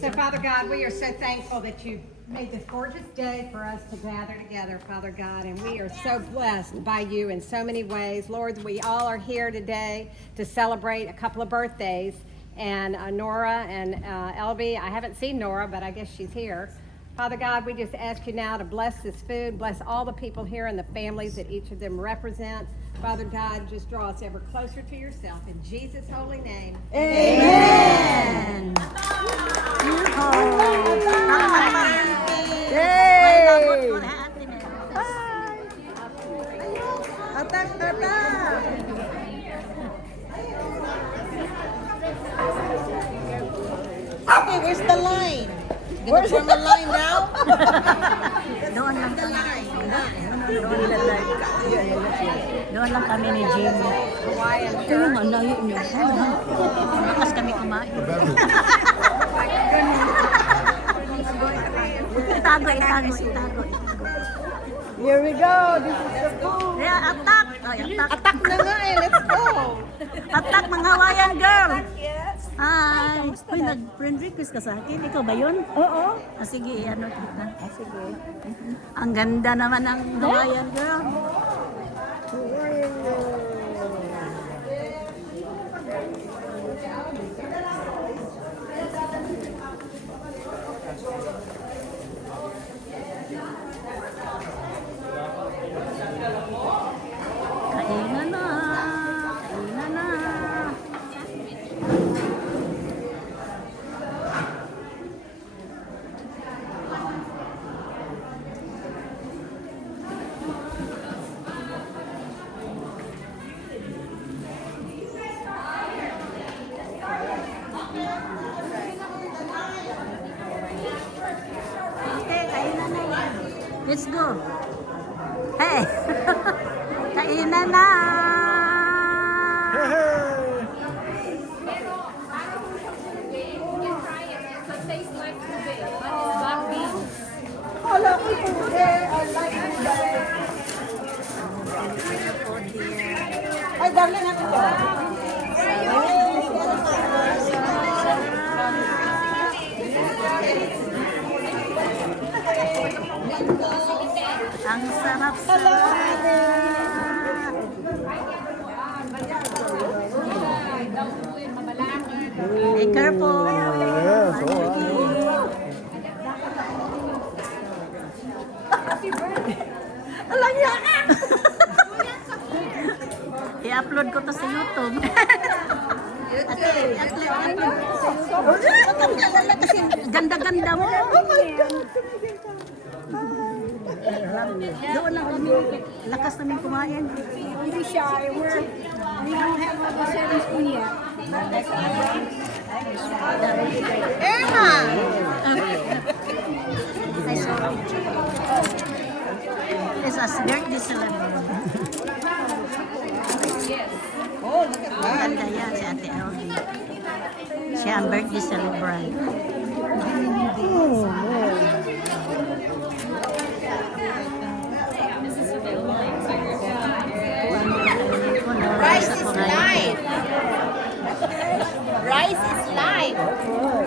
So, Father God, we are so thankful that you made this gorgeous day for us to gather together, Father God, and we are so blessed by you in so many ways. Lord, we all are here today to celebrate a couple of birthdays, and Nora and Elby. I haven't seen Nora, but I guess she's here. Father God, we just ask you now to bless this food, bless all the people here and the families that each of them represent. Father God, just draw us ever closer to yourself. In Jesus' holy name. Amen. Okay, where's the line? Gonna form a line now? Doon lang The line. Doon lang kami ni Jim. Kaya nga, layo niyo. Lakas kami kumain. Itago. Here we go. This is the food. Yeah, attack. Ay, attack. Attack na nga eh. Let's go. Attack mga Hawaiian girl. Hi. Uy, nag-friend request ka sa akin. Ikaw ba yun? Oo. Sige, ano kita. Sige. Ang ganda naman ng Hawaiian girl. Kainan na. Let's go. Hey. Kainan na. Hala ko yung I like it. Ay, darling ako to. Ang sarap-sarap. Be careful. Yes, all right. Alam niya ka! I-upload ko to sa YouTube. I-upload ko sa YouTube. Kasi ganda-ganda mo. Doon lang kami. Lakas namin kumain. Hindi siya. We don't have all the service po yet. Emma! It's a birthday celebration. Oh, look at that. Ganda yan si Ate Elvie. Siya ang birthday celebrant. Rice is life. Rice is life.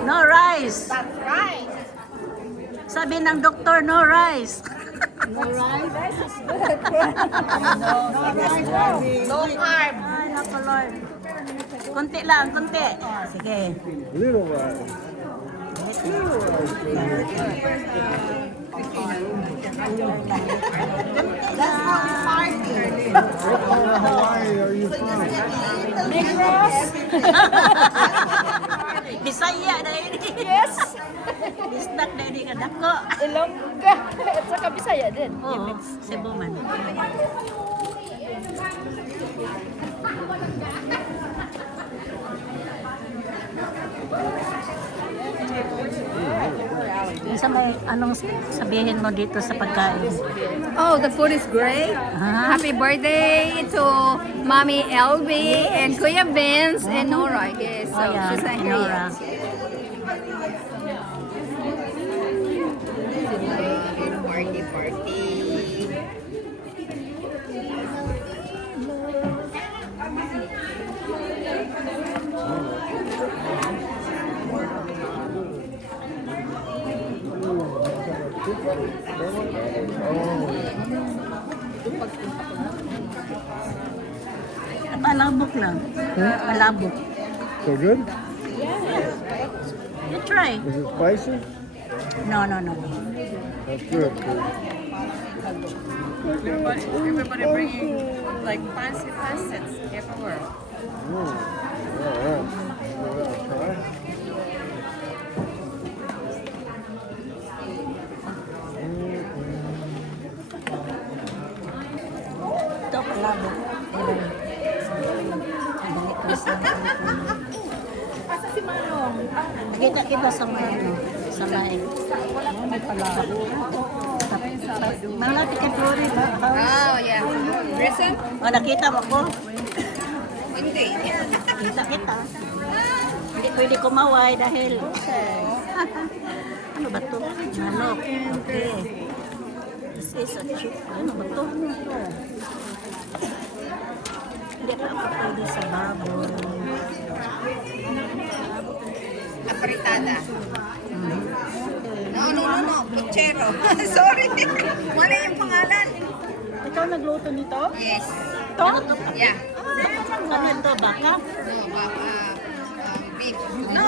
No rice. That's right. Sabi ng doktor, no rice. No rice? Rice is good. Low carb. Ay, naku Lord. Kunti lang, kunti. Sige. Little rice. That's how we party. What part of Hawaii are you from? Negros. Bisaya na yun. Yes! Bistak na yun ka dako. Ilongga. At saka Bisaya din. Oo, Cebu man. Isa may anong sabihin mo dito sa pagkain? Oh, the food is great. Happy birthday to Mommy Elby and Kuya Vince and Nora. Yes, so Oh, yeah, she's not here Nora. yet. Party, party. Palabok lang. Palabok. So good? You try. Is it spicy? No, no, no. That's good. Everybody bringing like fancy facets everywhere. All right. Give that a try. Ito, palabok. Asa si Manong? Nakita kita sa may ano, sa may. May palabok. Malapit ka Flori ba? Oh, yeah. Present? O, nakita mo ko? Hindi. Kita kita. Hindi pwede kumaway dahil ano ba to? Manok. Okay. This is a chip. Ano ba to? Hindi ka pa pwede sa baboy. Apritada. No. Puchero. Sorry. Wala yung pangalan. Ikaw nagluto nito? Yes. Ito? Yeah. Ano ito? Baka? No, beef. No.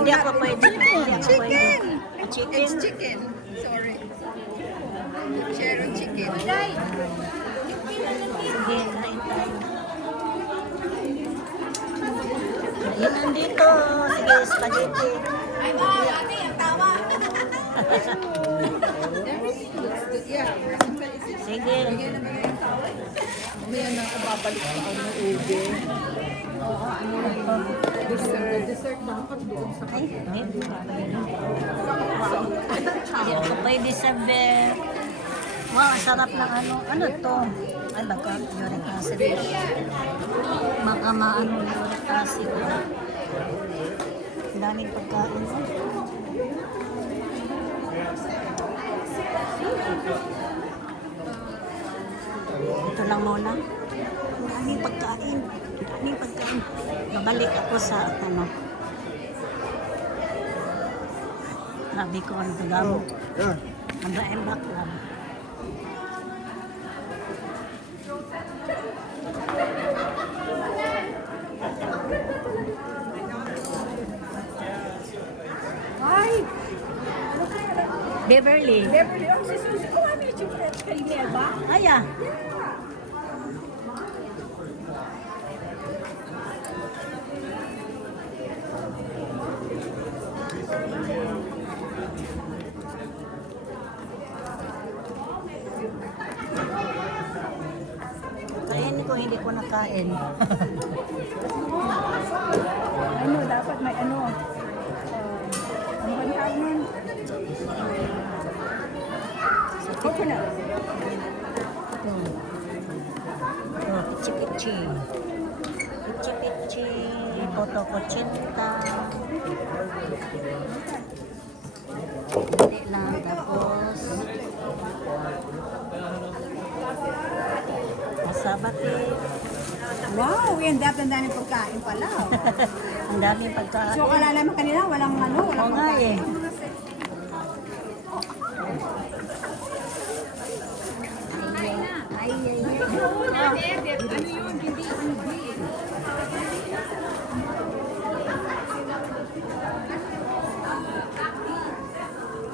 Hindi ako pwede. Hindi ako pwede. Chicken. Chicken? It's chicken. Sorry. Puchero chicken. Sige, kain tayo. Kainan dito. Sige, spaghetti. Ay, ate, ang tama. Sige. May na ako babalik sa ano ube. Dessert dapat doon sa Ay, hindi pa pwede. Hindi ako pwede sa beer. Wow, ang sarap ng ano. Ano to? Ay, baka uric acid. Baka maano uric acid. Ang daming pagkain. Ito lang muna. Ang daming pagkain. Ang daming pagkain. Babalik ako sa ano. Grabe ko ang tagamot. Yeah. Mag-aimbak lang. Beverly. Beverly, ang sisusi ko kami yung French caramel ba? Aya. Kainin ko, hindi ko nakain. Ano, dapat may ano. Ang bantay nun. Coconut. Oh, pichi-pichi. Pichi-pichi. Poto cochenta. Hindi lang. Tapos masabati. Wow, yan dapat ang daming pagkain pala. Ang daming pagkain. So, kalala mo kanila, walang ano, Oo walang nga pagkain. eh.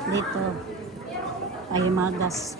Dito ay magas.